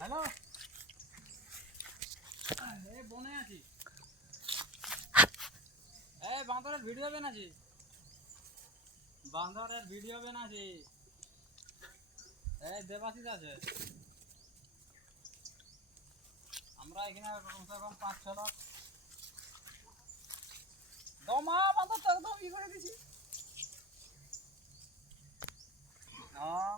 Hello, এই বনে আছি। এই বান্দরের ভিডিও বানাচ্ছি, বান্দরের ভিডিও বানাচ্ছি। এই দেবাশিস আছে, আমরা এখানে কমসে কম 5-6 লাখ দমা বান্দর তো একদম ই করে দিছি। হ্যাঁ